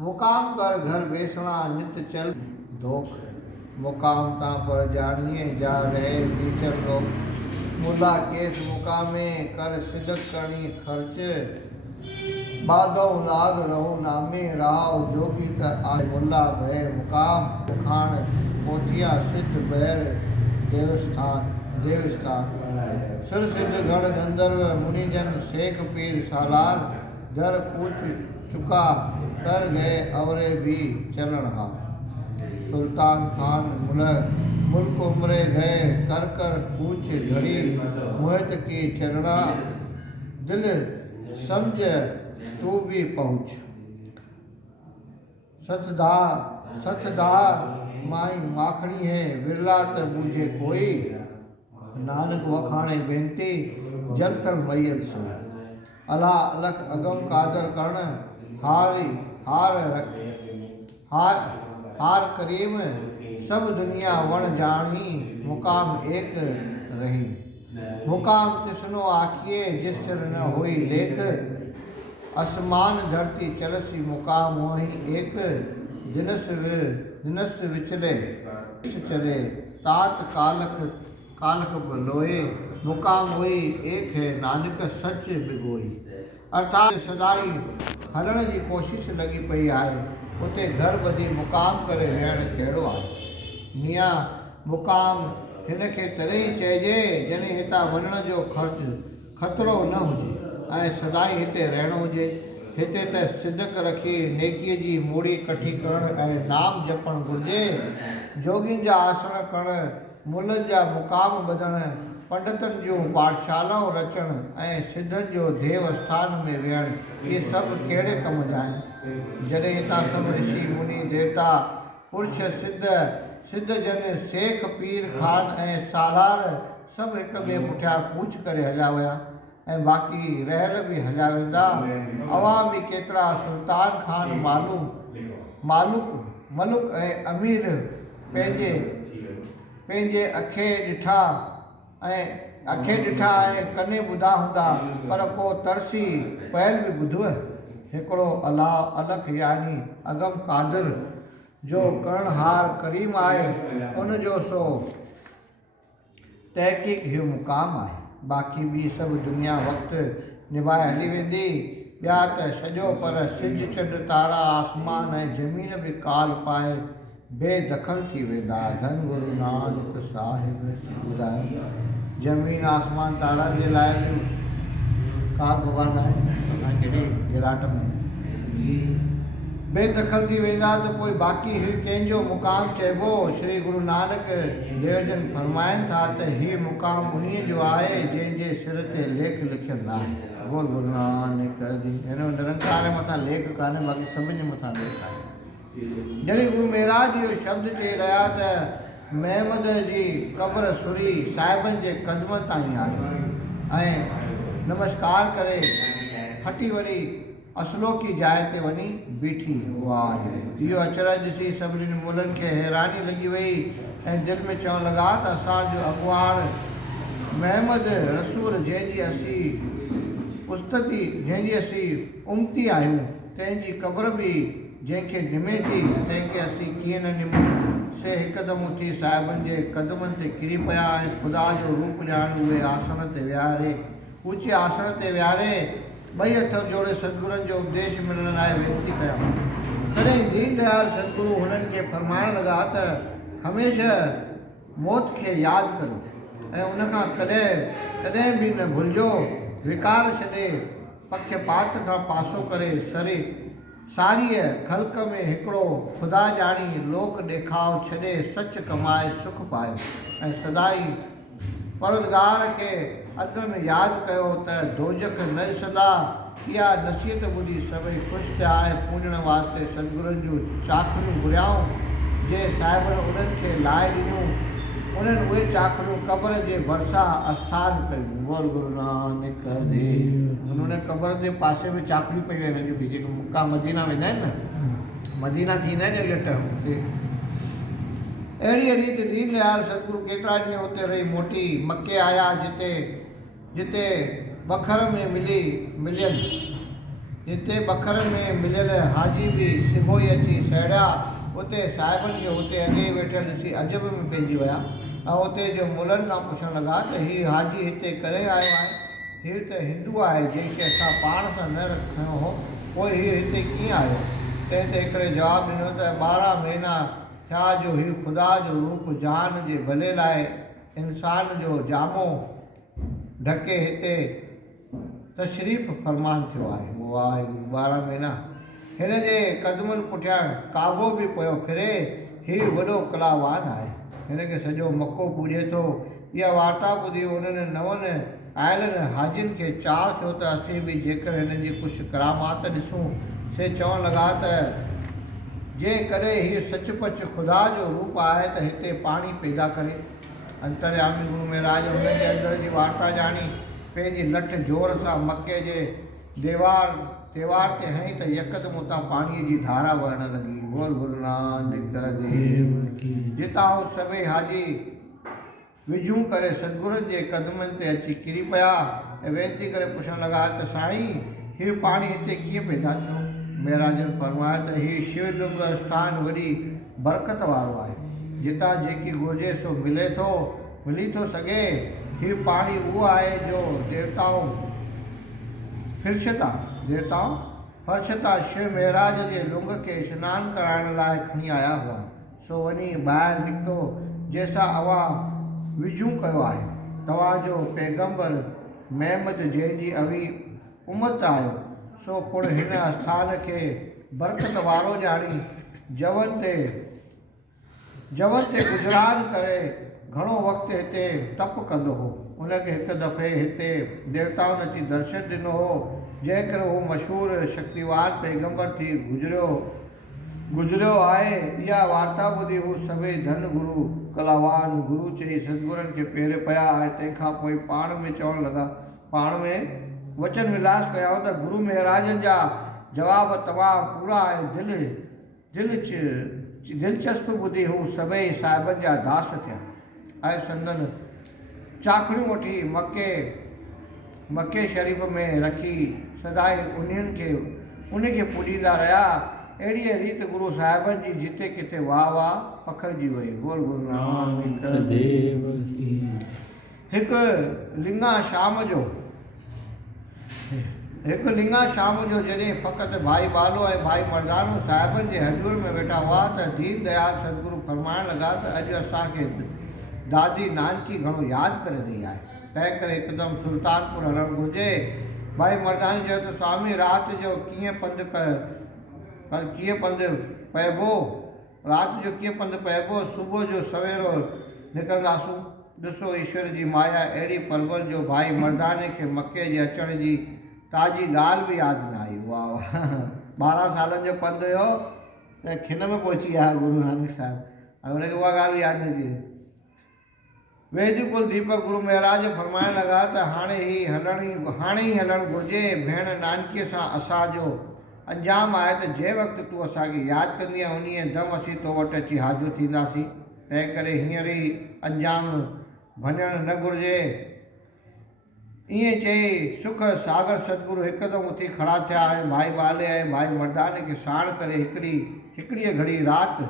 मुकाम कर घर बेसणा नित चल धोख। मुकाम ता पर जानिए जा रहे टीचर लोग। मुला केस मुकामे कर सिदक करनी खर्च। बादो लाग रहो नामे राव जोगी त आज मुला भय मुकाम। खान पोतिया सिद्ध बैर देवस्थान सुर सिद्ध गण गंधर्व मुनिजन शेख पीर सालार। दर कूच चुका कर गए अवरे भी चलन हार। सुल्तान खान मुल्क उमरे गए कर कर कूच घड़ी। मोहित की चरणा दिल समझ तू भी पहुँच। सतदा माई माखणी है विरला त बूझे कोई। नानक वखाणे बेनती जलतल मैयल सो। अला अलख अगम कादर कर्ण हार करीम। सब दुनिया वण जानी मुकाम एक रही। मुकाम तिसनो आखिए जिस सिर न होई लेख। आसमान धरती चलसी मुकाम वही एक। दिनस विचले चले तात कालक लोए। मुकाम वही एक है नानक सच बिगोई। अर्थात सदाई हलण जी कोशिश लगी पई आहे। उते घर ॿधी मुकाम करे रहण कहिड़ो आहे। मियां मुकाम हिन खे तॾहिं चइजे जॾहिं हितां वञण जो खतरो न हुजे ऐं सदाई हिते रहणो हुजे। हिते त सिदक रखी नेकीअ जी मूड़ी कठी करणु ऐं नाम जपणु घुरिजे। जोगियुनि जा आसन करणु, मुलनि जा मुकाम ॿधणु, पंडितनि जूं पाठशालाऊं रचणु ऐं सिद्धनि जो देव स्थान में विहणु, इहे सभु कहिड़े कम जा आहिनि। जॾहिं हितां सभु ऋषि मुनि देवता पुरुष सिद्ध जन शेख पीर खान ऐं सालार सभु हिक ॿिए पुठियां कूच करे हलिया विया ऐं बाक़ी रहियल बि हलिया वेंदा। अवां बि केतिरा सुल्तान खान मलुक ऐं अमीर पंहिंजे अखे ॾिठा ऐं कने ॿुधा हूंदा पर को तरसी पहल बि ॿुधव। हिकिड़ो अलख यानी अगम कादिर जो करणहार करीम आहे उन जो सो तहक़ीक़ ही मुकाम आहे। बाक़ी ॿी सभु दुनिया वक़्तु निभाए हली वेंदी। ॿिया त सॼो पर सिज चंड तारा आसमान ऐं ज़मीन बि काल पाए बेदख़ल थी वेंदा। धन गुरु नानक साहिब ॿुधायो। ज़मीन आसमान तारनि जे लाइ बि काल भॻवान आहे। असां कहिड़ी गिराट में बेदख़ल थी वेंदा त पोइ बाक़ी ही कंहिंजो मुकाम चइबो। श्री गुरु नानक देव जन फरमाइनि था त हीउ मुकाम उन्हीअ जो आहे जंहिंजे सिर ते लेख लिखियलु न आहे। बोल गुरु नानक जी। हिन निरंकार जे मथां लेख कान्हे, बाक़ी सभिनी जे मथां लेख आहे। जॾहिं गुरु महाराज इहो शब्द चई रहिया त महमद जी क़ब्र सुरी साहिबनि जे क़दमनि ताईं आई ऐं नमस्कार करे हटी वरी असलोकी जाइ ते वञी बीठी। वाह, इहो अचरज ॾिसी सभिनी मुलनि खे हैरानी लॻी वई ऐं दिलि में चवणु लॻा त असांजो अॻुवाण महमद रसूल जंहिंजी असीं उमती आहियूं तंहिंजी क़ब्र बि जंहिंखे निमे थी तंहिंखे असीं कीअं न निमूं। से हिकदमि उथी साहिबनि जे क़दमनि ते किरी पिया ऐं ख़ुदा जो रूप ॼाण उहे आसन ते विहारे ऊचे आसन ते विहारे ॿई हथ जोड़े सतगुरनि जो उपदेश मिलण लाइ वेनती कया। तॾहिं दीन दयाल सतगुरु हुननि खे फरमाइण लॻा त हमेशह मौत खे यादि करो ऐं उनखां कॾहिं बि न भुलिजो। विकार छॾे पक्षपात खां पासो करे सारीअ ख़ल्क़ में हिकिड़ो ख़ुदा ॼाणी लोक ॾेखाव छॾे सच कमाए सुख पायो ऐं सदाई परवरदिगार खे अदर में यादि कयो त दोजख न ॾिसंदा। इहा नसीहत ॿुधी सभई ख़ुशि थिया ऐं पूॼण वास्ते सतगुरुनि जूं चाखरियूं घुरियाऊं। जे साहिबनि उन्हनि खे लाइ ॾिनियूं उन्हनि उहे चाखरियूं क़ब्र जे भरिसां आस्थान कयूं। बोल गुरु नानक देव। उन्होंने क़ब्र जे पासे में चाखरियूं पयूं आहिनि हिनजूं बि जेके मुका मदीना वेंदा आहिनि न, मदीना थींदा आहिनि ॼट हुते। अहिड़ी रीति दीन दयाल सतगुरु केतिरा ॾींहं हुते रही मोटी मके आया जिते बखर में मिलियनि हिते बखर में मिलियल हाजी बि सिघो ई अची सहिड़िया उते साहिबनि खे हुते अॻे वेठल ॾिसी अजब में पइजी विया ऐं उते जो मुलनि खां पुछणु लॻा त हीउ हाजी हिते करे आयो आहे। हीउ त हिंदू आहे जंहिंखे असां पाण सां न रखियो हो, पोइ हीउ हिते कीअं आयो? तंहिं ते हिकिड़े जवाबु ॾिनो त 12 महीना थिया जो हीउ ख़ुदा जो रूप जान जे भले लाइ इंसान जो जामो ढके हिते तशरीफ़ फरमान थियो आहे। वाह 12 महीना हिन जे क़दमनि पुठियां काबो बि पियो फिरे। हीउ वॾो कलावान आहे, हिन खे सॼो मको पूॼे थो। इहा वार्ता ॿुधी उन्हनि नवनि आयलनि हाजियुनि खे चाह थियो त असीं बि जेकर हिन जी कुझु करामात ॾिसूं। से चवणु लॻा त जेकॾहिं हीउ सचुपचु ख़ुदा जो रूप आहे त हिते पाणी पैदा करे। अंतर्यामी गुरु महाराज हुन जे अंदर जी वार्ता ॼाणी पंहिंजी लठ जोर सां मके जे दीवार ते हईं त यकदमि उतां पाणीअ जी धारा वहणु लॻी। बोल गुरु नानक देव की। जितां हू सभई हाजी विझूं करे सतगुरुनि जे क़दमनि ते अची किरी पिया ऐं वेनती करे पुछणु लॻा त साईं हीउ पाणी हिते कीअं पैदा थियो? महाराजनि फरमायो त हीउ शिवलिंग स्थान वॾी बरकत वारो आहे, जितां जेकी घुरिजे सो मिली थो सघे। हीउ पाणी उहो आहे जो देवताऊं फर्शता शिव महाराज जे लुंग खे सनानु कराइण लाइ खणी आया हुआ। सो वञी ॿाहिरि निकितो जंहिंसां अवां विझूं कयो आहे। तव्हांजो पैगंबर महमद जंहिंजी अवी उमत आयो सो पुण हिन आस्थान खे बरकत वारो ॼाणी जवन ते गुज़रान करे घणो वक़्तु हिते तप कंदो हो। उनखे हिकु दफ़े हिते देवताउनि अची दर्शन ॾिनो हो, जंहिं करे हू मशहूरु शक्तिवान पैगंबर थी गुज़रियो आहे। इहा वार्ता ॿुधी हू सभई धन गुरु कलावान गुरु चई सतगुरनि खे पेर पिया ऐं तंहिंखां पोइ पाण में चवणु लॻा, पाण में वचन विलास कयूं त गुरु महाराजनि जा जवाब तमामु पूरा ऐं दिलचस्प ॿुधी हू सभई साहिबनि जा दास थिया ऐं संदन चाकरियूं वठी मके शरीफ़ में रखी सदाई उनखे पूॼींदा रहिया। अहिड़ीअ रीति गुरु साहिबनि जी जिते किथे वाह वाह पखिड़िजी वई। बोल गुरु नानक देव की। हिकु लिंगा शाम जो जॾहिं फ़क़ति भाई बालो ऐं भाई मर्दानो साहिबनि जे हज़ूर में वेठा हुआ त दीन दयाल सतगुरु फरमाइण लॻा त अॼु असांखे दादी नानकी घणो यादि करे रही आहे, तंहिं करे हिकदमि सुल्तानपुर हलणु घुरिजे। भाई मर्दानी चयो त स्वामी राति जो कीअं पंधु पइबो? सुबुह जो सवेरो निकिरंदासूं। ॾिसो ईश्वर जी माया अहिड़ी परबल जो भाई मर्दाने खे मके जे अचण जी ताज़ी ॻाल्हि बि यादि न आई। वाह वाह 12 सालनि जो पंधु हुयो त खिन में पहुची विया गुरु नानक साहिब ऐं हुनखे उहा ॻाल्हि बि यादि न थी। वेद कुल दीपक गुरु महाराज फरमाइण लॻा त हाणे ई हलणु घुरिजे। भेण नानकीअ सां असांजो अंजाम आहे त जंहिं वक़्तु तूं असांखे यादि कंदी आहे उन दम असीं तो वटि अची हाज़िर थींदासीं। तंहिं करे हींअर ई अंजाम वञणु न घुरिजे। ईअं चई सुख सागर सतगुरु हिकदमि उथी खड़ा थिया ऐं भाई बाले ऐं भाई मर्दाने खे साण करे हिकिड़ी घड़ी राति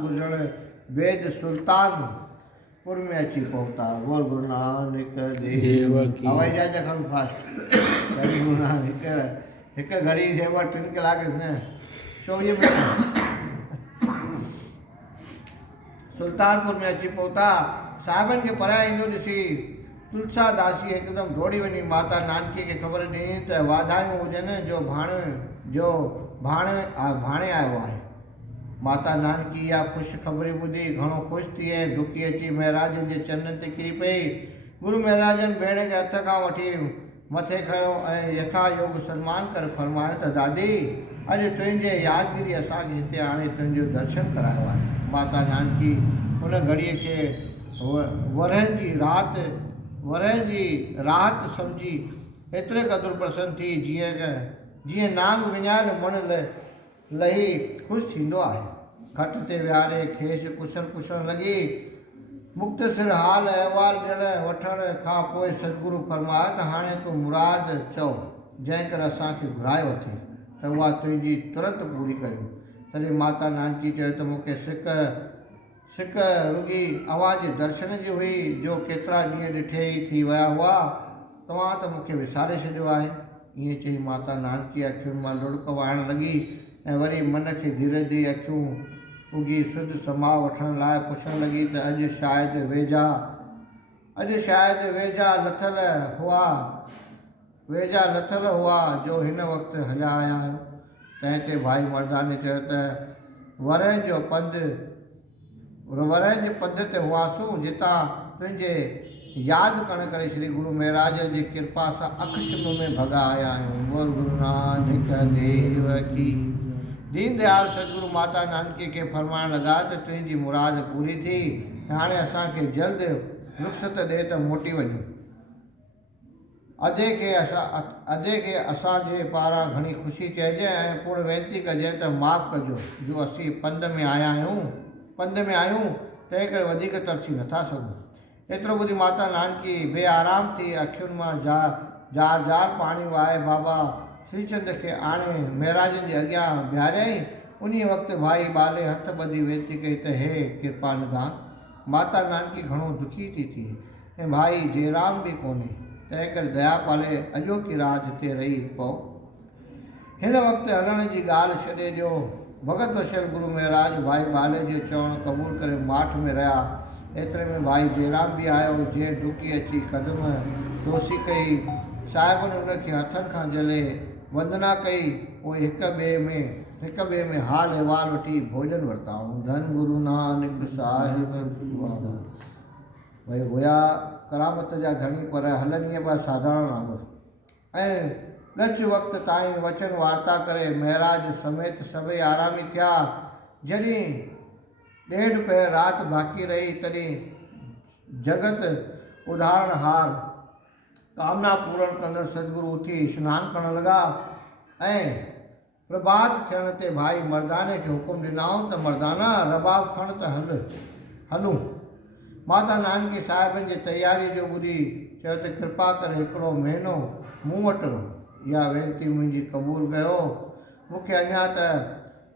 गुज़रण बैदि सुल्तानपुर में अची पहुता। बोल गुरु नानक देव की। हवाई जहाज खां फास्ट गुरु नानक हिकु घड़ी से 3 कलाक न 24 मिनट सुल्तानपुर में अची पहुता। साहिबनि खे परियां ईंदो ॾिसी तुलसा दासी हिकदमि दौड़ी वञी माता नानकी खे ख़बर ॾिनी त वाधायूं हुजनि जो भाणे आयो आहे। माता नानकी इहा ख़ुशि ख़बरी ॿुधी घणो ख़ुशि थी ऐं डुकी अची महाराजनि जे चरणनि ते किरी पई। गुरु महाराजनि भेण खे हथ खां वठी मथे खयो ऐं यथा योग सन्मान करे फरमायो त दादी अॼु तुंहिंजे यादगिरी असांखे हिते हाणे तुंहिंजो दर्शन करायो आहे। माता नानकी उन घड़ीअ खे वरह जी राहत सम्झी एतिरे क़दुरु प्रसन्न थी जीअं नांग विञायल मुण लही ख़ुशि थींदो आहे। खट ते विहारे खेसि कुशल पुछणु लॻी मुख़्तसिर हाल अहवाल ॾियण वठण खां पोइ सतगुरु फरमायो त हाणे तूं मुराद चओ जंहिं करे असांखे घुरायो अथई त उहा तुंहिंजी तुरंत पूरी करियूं। तॾहिं माता नानकी चयो त मूंखे सिक रुॻी अव्हां जे दर्शन जी हुई जो केतिरा ॾींहं ॾिठे ई थी विया हुआ, तव्हां त मूंखे विसारे छॾियो आहे। ईअं चई माता नानकी अखियुनि मां लुड़क वाइण लॻी ऐं वरी मन खे धीरे धीरे अखियूं उगी सुध समा वठण लाइ पुछण लॻी त अॼु शायदि वेझा लथल हुआ जो हिन वक़्तु हलिया आया आहियो। तंहिं ते भाई मर्दाने चयो त वरनि जे पंध ते हुआसूं जितां तुंहिंजे यादि करण करे श्री गुरु महाराज जी कृपा सां अक्षम में भॻा आया आहियूं। बोल गुरु नानक देव की। दीन दयाल सतगुरु माता नानकी खे फरमाइण लॻा त तुंहिंजी मुराद पूरी थी, हाणे असांखे जल्द रुख़्सत ॾे त मोटी वञूं। अधे खे असांजे पारां घणी ख़ुशी चइजे ऐं पुण वेनती कजे त माफ़ कजो जो असीं पंध में आहियूं तंहिं करे वधीक तरसी नथा सघूं। एतिरो ॿुधी माता नानकी बेआराम थी अखियुनि मां जार पाणी वहाए बाबा श्रीचंद खे आणे महाराजनि जे अॻियां बीहारियईं। उन वक़्तु भाई बाले हथ ॿधी वेनती कई त हे कृपा निधान, माता नानकी घणो दुखी थी थिए ऐं भाई जयराम बि कोन्हे, तंहिं करे दया पाले अॼोकी रात हिते रही पओ। हिन वक़्तु हलण जी ॻाल्हि छॾे ॾियो। भगत वशल गुरु महाराज भाई बाले जो चवणु क़बूल करे माठ में रहिया। एतिरे में भाई जयराम बि आयो, जंहिं डुकी अची कदम दोसी कई। साहिबनि उनखे हथनि खां झले वंदना कई। पोइ हिक ॿिए में हाल अहिवाल वठी भोजन वरिताऊं। धन गुरु नानक साहिब भई हुया करामत जा धणी पर हलनि इहे साधारण वांगुरु। ऐं ॻच वक़्तु ताईं वचन वार्ता करे महाराज समेत सभई आरामी थिया। जॾहिं ॾेढ पहर राति बाक़ी रही तॾहिं जगत उदाहरणहार कामना पूर्ण कंदड़ सतगुरु उथी सनानु करण लॻा ऐं प्रभात थियण ते भाई मर्दाने खे हुकुम ॾिनाऊं त मर्दाना रबाब खण त हलूं। माता नानकी साहिबनि जी तयारी जो ॿुधी चयो त कृपा करे हिकिड़ो महीनो मूं वटि रहो। इहा वेनती मुंहिंजी क़बूल कयो। मूंखे अञा त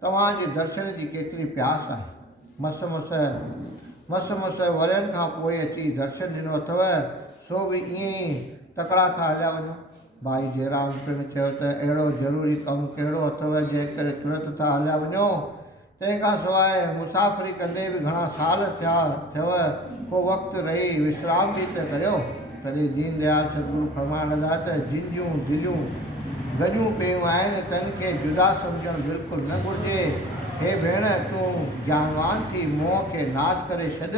तव्हांजे दर्शन जी केतिरी प्यास आहे। मस मस वरनि खां पोइ अची दर्शन ॾिनो अथव, सो बि ईअं ई तकड़ा था हलिया वञो। भाई जयराम पिणु चयो त अहिड़ो ज़रूरी कमु कहिड़ो अथव जंहिं करे तुरंत था हलिया वञो। तंहिंखां सवाइ मुसाफ़िरी कंदे बि घणा साल थियव, को वक़्तु रही विश्राम बि त करियो। तॾहिं दीन दयाल सतगुरु फरमाइण लॻा त जिन जूं दिलियूं गॾियूं पियूं आहिनि तन खे जुदा सम्झणु बिल्कुलु न घुरिजे। हे भेण, तूं ज्ञानवान थी मोह खे नाश करे छॾ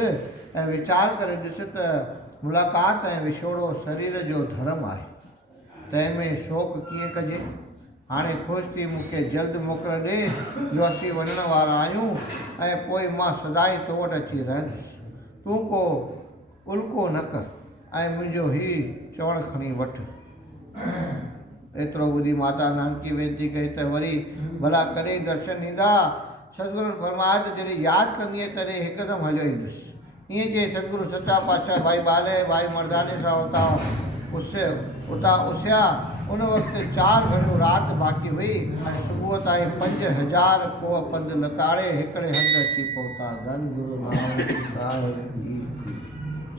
ऐं वीचार करे ॾिस त मुलाक़ात ऐं विछोड़ो शरीर जो धर्म आहे, तंहिं में शोक कीअं कजे। हाणे ख़ुशि थी मूंखे जल्द मोकल ॾे जो असीं वञण वारा आहियूं ऐं पोइ मां सदाईं तो वटि अची रहंदुसि। तूं को उल्को न कर ऐं मुंहिंजो ही चवणु खणी वठि। एतिरो ॿुधी माता नानकी वेनती कई त वरी भला कॾहिं दर्शन ॾींदा। सतगुरु फरमायो त जॾहिं यादि कंदीअ तॾहिं हिकदमि हलियो ईंदुसि। ईअं चई सतगुरु सचा पातशाह भाई बाले भाई मर्दाने सां उतां उसिया। उन वक़्तु 4 घड़ियूं राति बाक़ी हुई ऐं सुबुह ताईं 5000 कोह पंधु लताड़े हिकिड़े हंधि अची पहुता। धन गुरु नानक साहिब जी।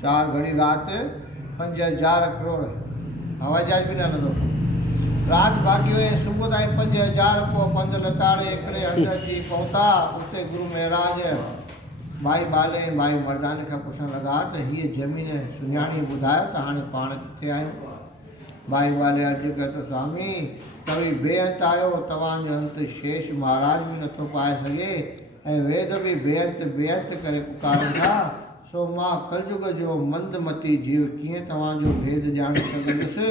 4 घड़ी राति 5000 करोड़ हवाई जहाज बि न हलंदो। राति बाक़ी हुई ऐं सुबुह ताईं 5000 कोह पंधु लताड़े हिकिड़े हंधि अची पहुता। उते गुरु महाराज भाई बाले भाई मर्दाने खां पुछण लॻा त हीअ ज़मीन सुञाणी ॿुधायो त हाणे पाण किथे आहियूं। भाई बाले अर्ज़ु कयो त स्वामी तव्हीं बेअंत आहियो, तव्हांजो अंत शेष महाराज बि नथो पाए सघे ऐं वेद बि बेअंत करे पुकारनि था। सो मां कलयुग जो मंदमती जीव कीअं तव्हांजो भेद ॼाणे सघंदुसि।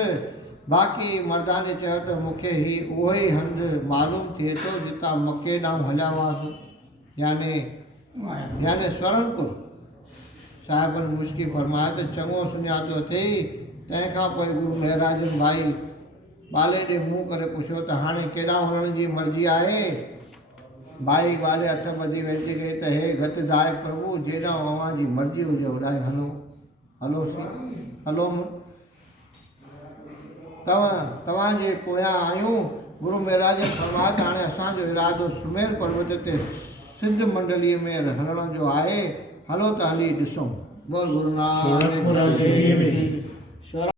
बाक़ी मर्दाने चयो त मूंखे ही उहो ई हंधि मालूम थिए थो जितां मके ॾांहुं हलिया हुआसीं, याने स्वरणपुर। साहिबनि मुश्की फरमायो त चङो सुञातो अथई। तंहिंखां पोइ गुरु महाराजनि भाई बाले ॾे मुंहुं करे पुछियो त हाणे केॾांहुं वञण जी मर्ज़ी आहे। भाई वाले हथ ॿधी वेंदी गई त हे गतदायक प्रभु जेॾा अव्हां जी मर्ज़ी हुजे होॾांहुं हलो हलोसीं हलो तव्हांजे पोयां आहियूं। गुरु महाराज फरमाया त हाणे असांजो इरादो सुमेर पर्वत ते सिद्ध मंडलीअ में हलण जो आहे। हलो त हली ॾिसूं। बोल गुरु नानक शोरठपुरा देवीअ में